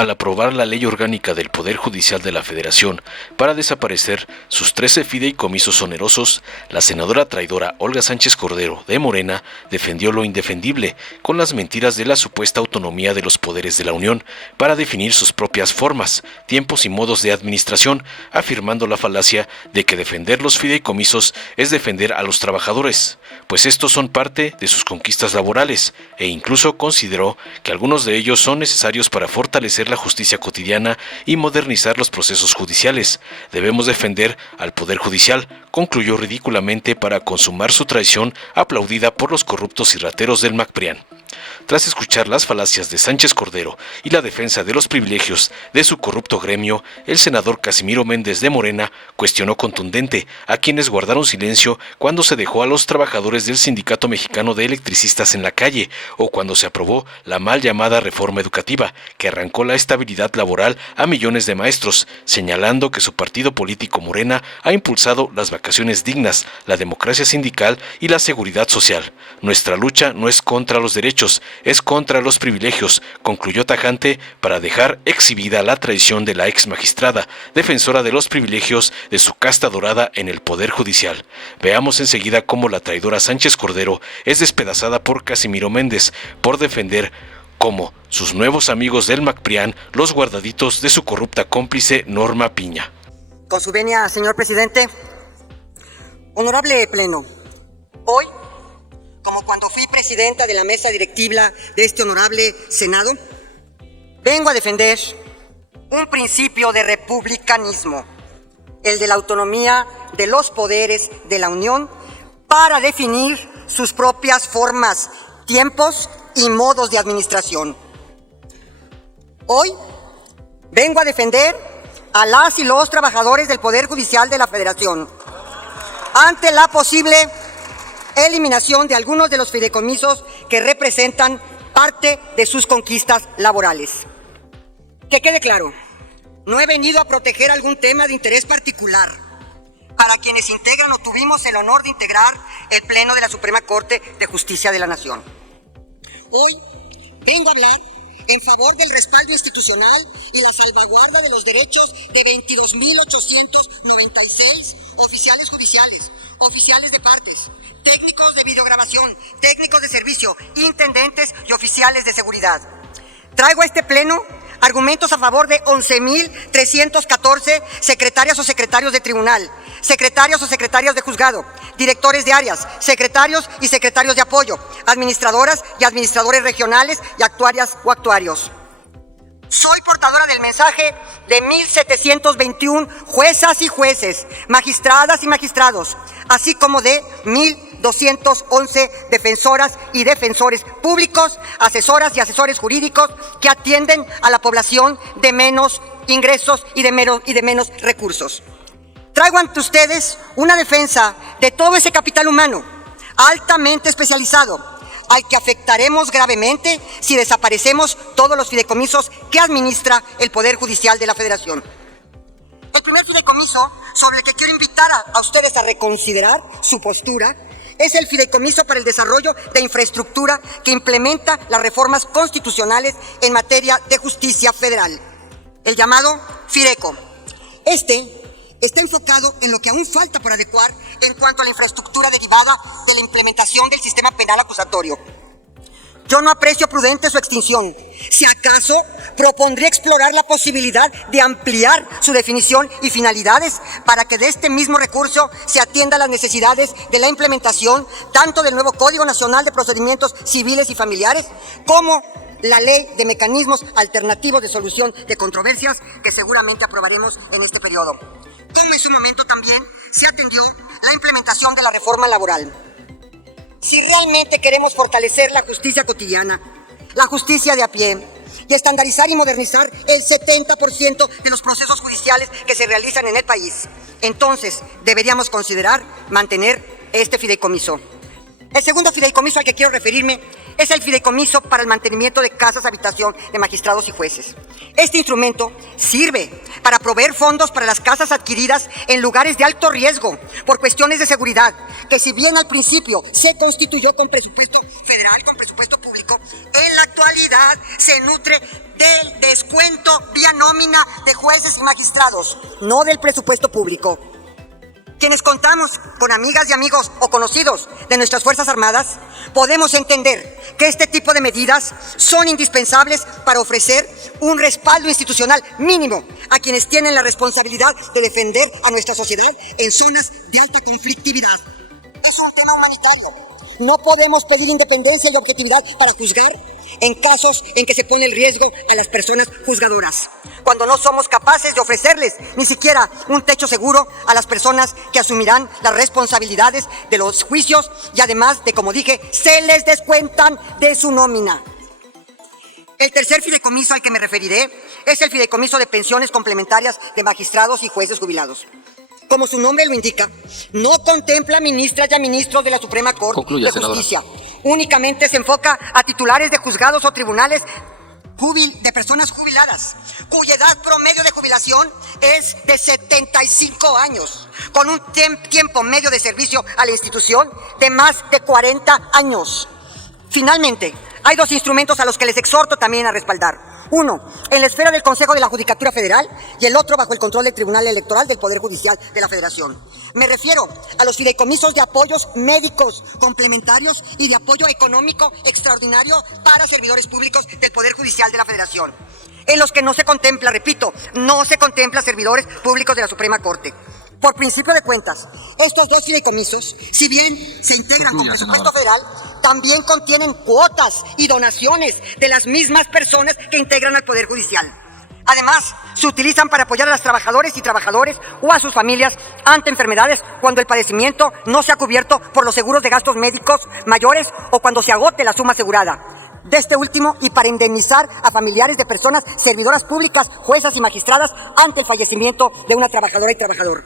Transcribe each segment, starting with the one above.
Al aprobar la Ley Orgánica del Poder Judicial de la Federación para desaparecer sus 13 fideicomisos onerosos, la senadora traidora Olga Sánchez Cordero, de Morena, defendió lo indefendible con las mentiras de la supuesta autonomía de los poderes de la Unión para definir sus propias formas, tiempos y modos de administración, afirmando la falacia de que defender los fideicomisos es defender a los trabajadores, pues estos son parte de sus conquistas laborales, e incluso consideró que algunos de ellos son necesarios para fortalecer la justicia cotidiana y modernizar los procesos judiciales. Debemos defender al Poder Judicial, concluyó ridículamente para consumar su traición aplaudida por los corruptos y rateros del MacPrián. Tras escuchar las falacias de Sánchez Cordero y la defensa de los privilegios de su corrupto gremio, el senador Casimiro Méndez de Morena cuestionó contundente a quienes guardaron silencio cuando se dejó a los trabajadores del Sindicato Mexicano de Electricistas en la calle o cuando se aprobó la mal llamada reforma educativa que arrancó la estabilidad laboral a millones de maestros, señalando que su partido político Morena ha impulsado las vacaciones dignas, la democracia sindical y la seguridad social. Nuestra lucha no es contra los derechos, es contra los privilegios, concluyó tajante para dejar exhibida la traición de la ex magistrada, defensora de los privilegios de su casta dorada en el Poder Judicial. Veamos enseguida cómo la traidora Sánchez Cordero es despedazada por Casimiro Méndez por defender como sus nuevos amigos del MacPrián, los guardaditos de su corrupta cómplice Norma Piña. Con su venia, señor presidente, honorable pleno, hoy, como cuando fui presidenta de la mesa directiva de este honorable Senado, vengo a defender un principio de republicanismo, el de la autonomía de los poderes de la Unión para definir sus propias formas, tiempos y modos de administración. Hoy vengo a defender a las y los trabajadores del Poder Judicial de la Federación ante la posible eliminación de algunos de los fideicomisos que representan parte de sus conquistas laborales. Que quede claro, no he venido a proteger algún tema de interés particular para quienes integran o tuvimos el honor de integrar el Pleno de la Suprema Corte de Justicia de la Nación. Hoy vengo a hablar en favor del respaldo institucional y la salvaguarda de los derechos de 22.896 oficiales judiciales, oficiales de partes, técnicos de videograbación, técnicos de servicio, intendentes y oficiales de seguridad. Traigo a este pleno argumentos a favor de 11.314 secretarias o secretarios de tribunal, secretarios o secretarias de juzgado, directores de áreas, secretarios y secretarios de apoyo, administradoras y administradores regionales y actuarias o actuarios. Soy portadora del mensaje de 1.721 juezas y jueces, magistradas y magistrados, así como de 1.211 defensoras y defensores públicos, asesoras y asesores jurídicos que atienden a la población de menos ingresos y de menos recursos. Traigo ante ustedes una defensa de todo ese capital humano altamente especializado al que afectaremos gravemente si desaparecemos todos los fideicomisos que administra el Poder Judicial de la Federación. El primer fideicomiso sobre el que quiero invitar a ustedes a reconsiderar su postura es el Fideicomiso para el Desarrollo de Infraestructura que implementa las reformas constitucionales en materia de justicia federal, el llamado FIDECO. Este está enfocado en lo que aún falta por adecuar en cuanto a la infraestructura derivada de la implementación del sistema penal acusatorio. Yo no aprecio prudente su extinción. Si acaso, propondría explorar la posibilidad de ampliar su definición y finalidades para que de este mismo recurso se atienda a las necesidades de la implementación tanto del nuevo Código Nacional de Procedimientos Civiles y Familiares como la Ley de Mecanismos Alternativos de Solución de Controversias que seguramente aprobaremos en este periodo. Como en su momento también se atendió la implementación de la reforma laboral. Si realmente queremos fortalecer la justicia cotidiana, la justicia de a pie, y estandarizar y modernizar el 70% de los procesos judiciales que se realizan en el país, entonces deberíamos considerar mantener este fideicomiso. El segundo fideicomiso al que quiero referirme es el fideicomiso para el mantenimiento de casas habitación de magistrados y jueces. Este instrumento sirve para proveer fondos para las casas adquiridas en lugares de alto riesgo por cuestiones de seguridad, que si bien al principio se constituyó con presupuesto federal y con presupuesto público, en la actualidad se nutre del descuento vía nómina de jueces y magistrados, no del presupuesto público. Quienes contamos con amigas y amigos o conocidos de nuestras Fuerzas Armadas, podemos entender que este tipo de medidas son indispensables para ofrecer un respaldo institucional mínimo a quienes tienen la responsabilidad de defender a nuestra sociedad en zonas de alta conflictividad. Es un tema humanitario. No podemos pedir independencia y objetividad para juzgar en casos en que se pone en riesgo a las personas juzgadoras, cuando no somos capaces de ofrecerles ni siquiera un techo seguro a las personas que asumirán las responsabilidades de los juicios y además de, como dije, se les descuentan de su nómina. El tercer fideicomiso al que me referiré es el fideicomiso de pensiones complementarias de magistrados y jueces jubilados. Como su nombre lo indica, no contempla ministras y a ministros de la Suprema Corte de Justicia. Únicamente se enfoca a titulares de juzgados o tribunales de personas jubiladas, cuya edad promedio de jubilación es de 75 años, con un tiempo medio de servicio a la institución de más de 40 años. Finalmente, hay dos instrumentos a los que les exhorto también a respaldar. Uno, en la esfera del Consejo de la Judicatura Federal y el otro bajo el control del Tribunal Electoral del Poder Judicial de la Federación. Me refiero a los fideicomisos de apoyos médicos complementarios y de apoyo económico extraordinario para servidores públicos del Poder Judicial de la Federación, en los que no se contempla, repito, no se contempla servidores públicos de la Suprema Corte. Por principio de cuentas, estos dos fideicomisos, si bien se integran con presupuesto federal, también contienen cuotas y donaciones de las mismas personas que integran al Poder Judicial. Además, se utilizan para apoyar a los trabajadores y trabajadores o a sus familias ante enfermedades cuando el padecimiento no sea cubierto por los seguros de gastos médicos mayores o cuando se agote la suma asegurada. De este último, y para indemnizar a familiares de personas servidoras públicas, juezas y magistradas ante el fallecimiento de una trabajadora y trabajador.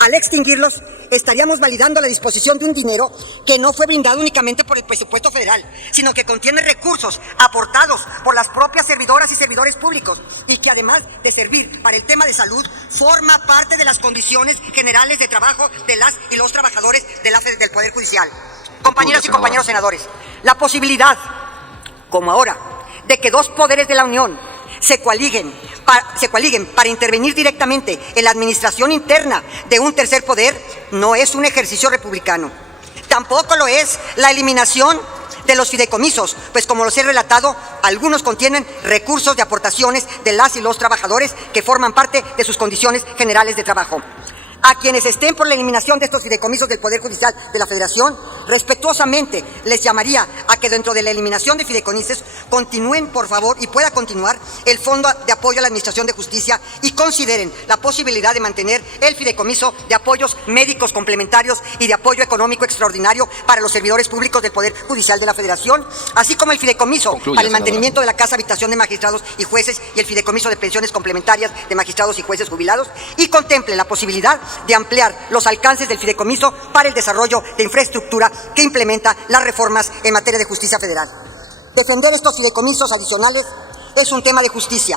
Al extinguirlos, estaríamos validando la disposición de un dinero que no fue brindado únicamente por el presupuesto federal, sino que contiene recursos aportados por las propias servidoras y servidores públicos y que además de servir para el tema de salud, forma parte de las condiciones generales de trabajo de las y los trabajadores del Poder Judicial. Compañeras y compañeros senadores, la posibilidad, como ahora, de que dos poderes de la Unión se coaliguen para intervenir directamente en la administración interna de un tercer poder no es un ejercicio republicano. Tampoco lo es la eliminación de los fideicomisos, pues como los he relatado, algunos contienen recursos de aportaciones de las y los trabajadores que forman parte de sus condiciones generales de trabajo. A quienes estén por la eliminación de estos fideicomisos del Poder Judicial de la Federación, respetuosamente les llamaría a que dentro de la eliminación de fideicomisos continúen, por favor, y pueda continuar el Fondo de Apoyo a la Administración de Justicia y consideren la posibilidad de mantener el fideicomiso de apoyos médicos complementarios y de apoyo económico extraordinario para los servidores públicos del Poder Judicial de la Federación, así como el fideicomiso para el mantenimiento de la casa habitación de magistrados y jueces y el fideicomiso de pensiones complementarias de magistrados y jueces jubilados, y contemplen la posibilidad de ampliar los alcances del fideicomiso para el desarrollo de infraestructura que implementa las reformas en materia de justicia federal. Defender estos fideicomisos adicionales es un tema de justicia,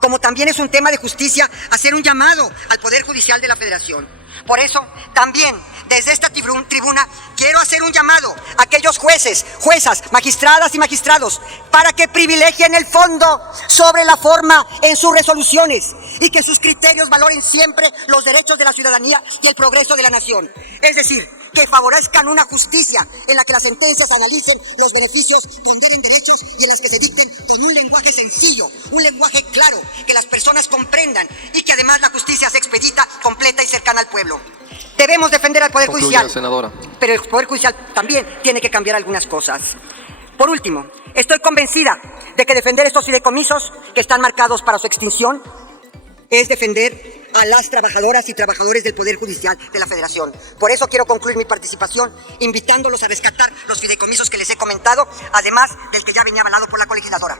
como también es un tema de justicia hacer un llamado al Poder Judicial de la Federación. Por eso, también, desde esta tribuna, quiero hacer un llamado a aquellos jueces, juezas, magistradas y magistrados para que privilegien el fondo sobre la forma en sus resoluciones y que sus criterios valoren siempre los derechos de la ciudadanía y el progreso de la nación. Es decir, que favorezcan una justicia en la que las sentencias analicen los beneficios, ponderen derechos y en las que se dicten con un lenguaje sencillo, un lenguaje claro, que las personas comprendan y que además la justicia sea expedita, completa y cercana al pueblo. Debemos defender al Poder Judicial, senadora. Pero el Poder Judicial también tiene que cambiar algunas cosas. Por último, estoy convencida de que defender estos fideicomisos que están marcados para su extinción es defender a las trabajadoras y trabajadores del Poder Judicial de la Federación. Por eso quiero concluir mi participación invitándolos a rescatar los fideicomisos que les he comentado, además del que ya venía avalado por la colegisladora.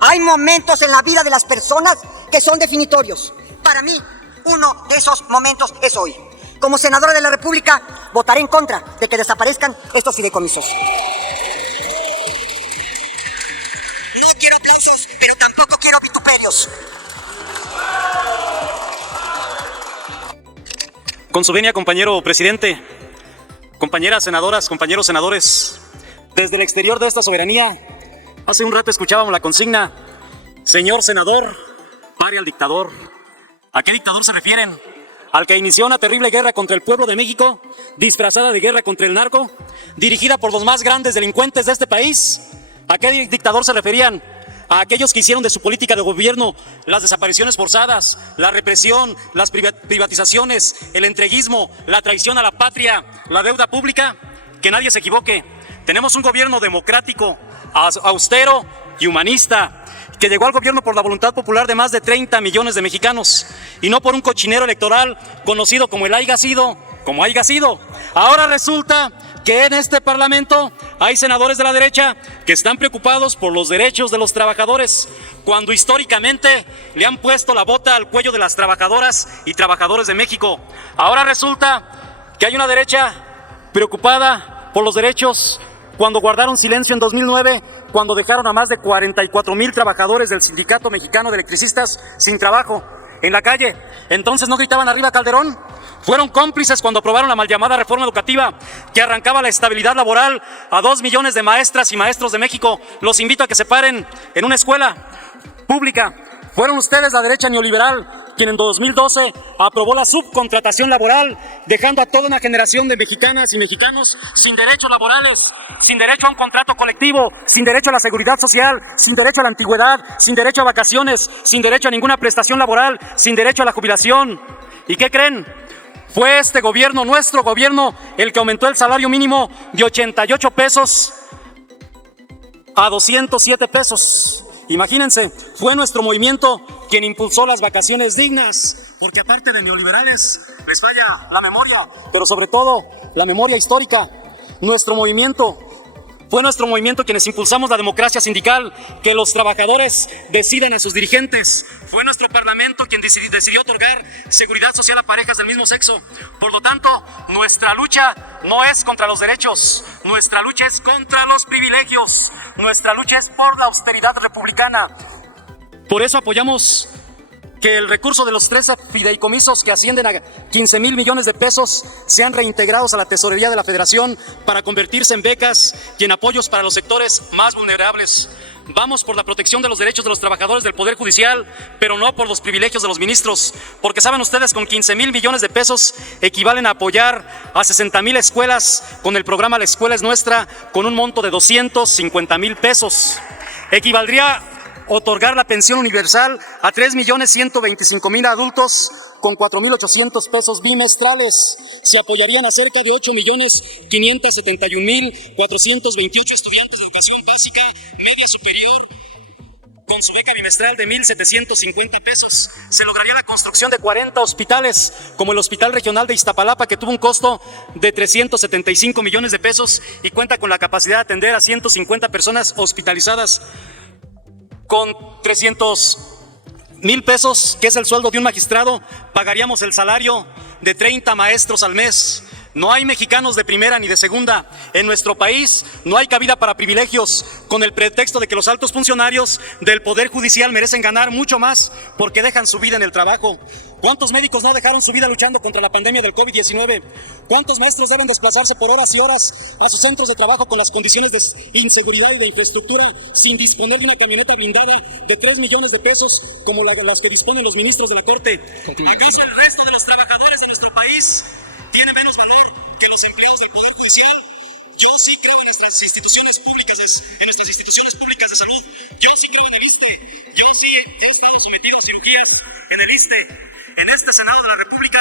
Hay momentos en la vida de las personas que son definitorios. Para mí, uno de esos momentos es hoy. Como senadora de la República, votaré en contra de que desaparezcan estos fideicomisos. No quiero aplausos, pero tampoco quiero vituperios. Con su venia, compañero presidente, compañeras senadoras, compañeros senadores, desde el exterior de esta soberanía, hace un rato escuchábamos la consigna: Señor senador, pare al dictador. ¿A qué dictador se refieren? ¿Al que inició una terrible guerra contra el pueblo de México, disfrazada de guerra contra el narco, dirigida por los más grandes delincuentes de este país? ¿A qué dictador se referían? A aquellos que hicieron de su política de gobierno las desapariciones forzadas, la represión, las privatizaciones, el entreguismo, la traición a la patria, la deuda pública. Que nadie se equivoque. Tenemos un gobierno democrático, austero y humanista, que llegó al gobierno por la voluntad popular de más de 30 millones de mexicanos y no por un cochinero electoral conocido como el haiga sido, como haiga sido. Ahora resulta que en este parlamento hay senadores de la derecha que están preocupados por los derechos de los trabajadores, cuando históricamente le han puesto la bota al cuello de las trabajadoras y trabajadores de México. Ahora resulta que hay una derecha preocupada por los derechos cuando guardaron silencio en 2009, cuando dejaron a más de 44,000 trabajadores del Sindicato Mexicano de Electricistas sin trabajo, en la calle. Entonces no gritaban arriba Calderón. Fueron cómplices cuando aprobaron la mal llamada reforma educativa que arrancaba la estabilidad laboral a 2 millones de maestras y maestros de México. Los invito a que se paren en una escuela pública. Fueron ustedes, la derecha neoliberal, quien en 2012 aprobó la subcontratación laboral, dejando a toda una generación de mexicanas y mexicanos sin derechos laborales, sin derecho a un contrato colectivo, sin derecho a la seguridad social, sin derecho a la antigüedad, sin derecho a vacaciones, sin derecho a ninguna prestación laboral, sin derecho a la jubilación. ¿Y qué creen? Fue este gobierno, nuestro gobierno, el que aumentó el salario mínimo de 88 pesos a 207 pesos. Imagínense, fue nuestro movimiento quien impulsó las vacaciones dignas, porque aparte de neoliberales, les falla la memoria, pero sobre todo la memoria histórica. Fue nuestro movimiento quienes impulsamos la democracia sindical, que los trabajadores decidan a sus dirigentes. Fue nuestro parlamento quien decidió otorgar seguridad social a parejas del mismo sexo. Por lo tanto, nuestra lucha no es contra los derechos, nuestra lucha es contra los privilegios, nuestra lucha es por la austeridad republicana. Por eso apoyamos que el recurso de los 13 fideicomisos que ascienden a 15,000 millones de pesos sean reintegrados a la tesorería de la Federación para convertirse en becas y en apoyos para los sectores más vulnerables. Vamos por la protección de los derechos de los trabajadores del Poder Judicial, pero no por los privilegios de los ministros, porque saben ustedes, con 15,000 millones de pesos equivalen a apoyar a 60,000 escuelas con el programa La Escuela es Nuestra, con un monto de 250,000 pesos. Equivaldría otorgar la pensión universal a 3,125,000 adultos con 4,800 pesos bimestrales. Se apoyarían a cerca de 8,571,428 estudiantes de educación básica, media superior, con su beca bimestral de 1,750 pesos. Se lograría la construcción de 40 hospitales, como el Hospital Regional de Iztapalapa, que tuvo un costo de 375 millones de pesos y cuenta con la capacidad de atender a 150 personas hospitalizadas. Con 300,000 pesos, que es el sueldo de un magistrado, pagaríamos el salario de 30 maestros al mes. No hay mexicanos de primera ni de segunda. En nuestro país no hay cabida para privilegios, con el pretexto de que los altos funcionarios del Poder Judicial merecen ganar mucho más porque dejan su vida en el trabajo. ¿Cuántos médicos no dejaron su vida luchando contra la pandemia del COVID-19? ¿Cuántos maestros deben desplazarse por horas y horas a sus centros de trabajo con las condiciones de inseguridad y de infraestructura sin disponer de una camioneta blindada de 3 millones de pesos como las que disponen los ministros de la Corte? ¿Acaso el resto de los trabajadores de nuestro país tiene menos valor que los empleados del Poder Judicial? Yo sí creo en nuestras instituciones públicas, de salud. Yo sí creo en el ISSSTE. Yo sí he estado sometido a cirugías en el ISSSTE. En este Senado de la República,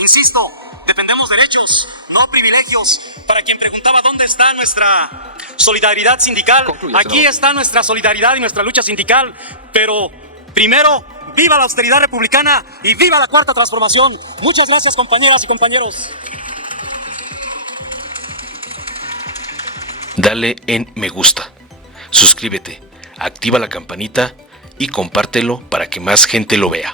insisto, defendemos derechos, no privilegios. Para quien preguntaba dónde está nuestra solidaridad sindical, aquí está nuestra solidaridad y nuestra lucha sindical. Pero primero, ¡viva la austeridad republicana y viva la Cuarta Transformación! Muchas gracias, compañeras y compañeros. Dale en me gusta, suscríbete, activa la campanita y compártelo para que más gente lo vea.